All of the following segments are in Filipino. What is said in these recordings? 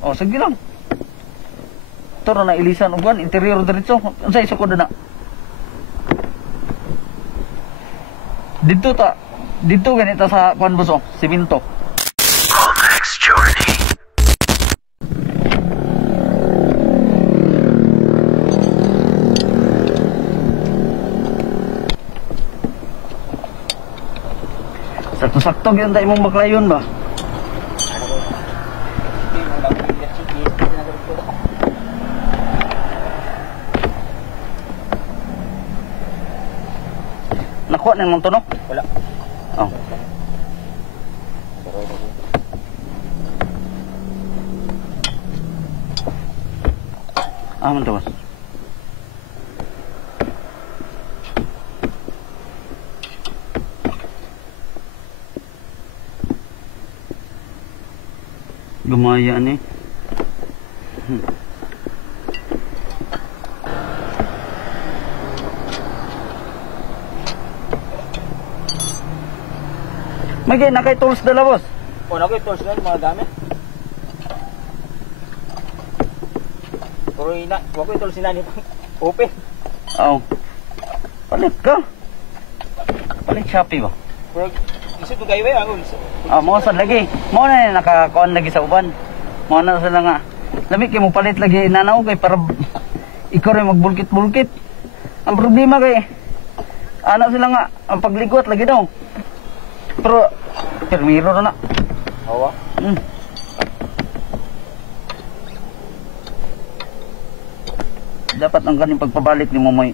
Oh, sige lang. Ito na ilisan uban, interior diretso. Unsay iso ko na? Dito ganito sa kuan boss, oh, simento. Coolmax Journey. Sakto-sakto gyud tayo mong baklayon ba? Nakuha na ng tunok? Wala. Oh. Man to boss. Gumaya ni. Magay nakay tools dala boss. O nakay tools na mga gamit. Pero ina, wag ko tools na nito. Open. Oh. Palit ka. Palit Shopee ba? Pero isip ko kayo ba ang Mo sad lagi. Mo na nakakuan lagi sa uban. Mo na sila nga. Lami kay mo palit lagi inanaw kay para ikaw rin magbulkit-bulkit. Ang problema kay ana sila nga ang pagligot lagi daw. Pero permiro na. Hawa. Dapat ang kaning pagpabalik ni mo may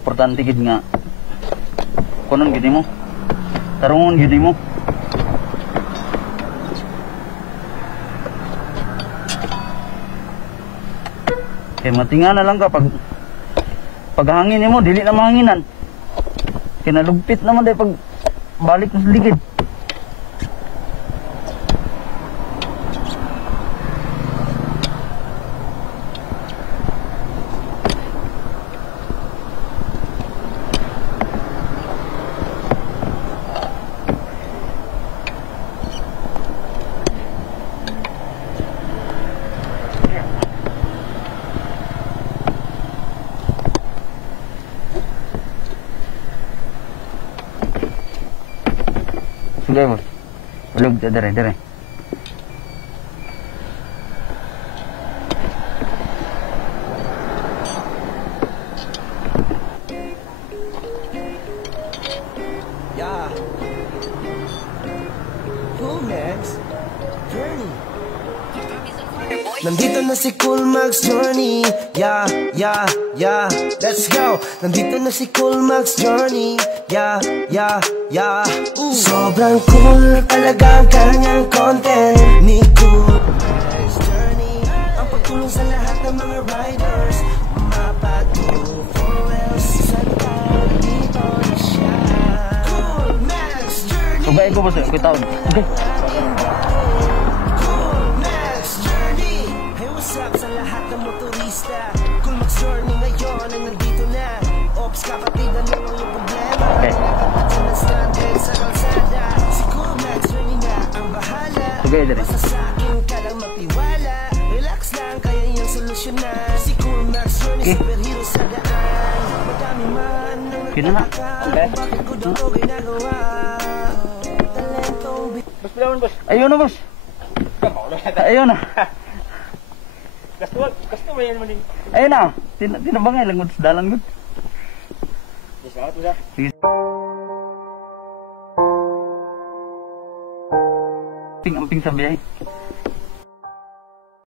importante gid nga. Kunon gid mo. Tarungon gid mo. Kaya matinga na lang ka paghangin mo, dili na mahanginan. Kinalugpit naman dahil pag balik mo sa ligid. Sige boss. Ulog dire. Yeah. Coolmax Journey. Nandito na si Coolmax Journey. Yeah. Let's go. Nandito na si Coolmax Journey. Yeah. Sobrang cool talaga ang kanyang content ni Coolmax Journey. Ang pagtulong sa lahat ng mga riders. Mapatuloy for wheels. Dito na siya. Coolmax Journey. Sugay ko boss, ko taon. Okay. Coolmax Journey. Hey, what's up sa lahat ng motorista? Coolmax Journey ngayon ang nandito na. Ops, kapatid, ano ang iyong problema? Okay. Sa kalsada, si Coolmax Journey na ang bahala. Sugay dire. Basta sa akin ka lang magtiwala. Relax lang, kaya iyong solusyonan. Si Coolmax Journey, superhero sa daan. Madami man ang Okay. bakit ko daw ito ginagawa. Talentong Boss Blawan, boss. Ayun na boss. Ayun na. Gusto mo yan mo din. Ayun na. Tinabangay lang sa dalan gud. Yes, salamat po siya. Sige. Amping sa biyay.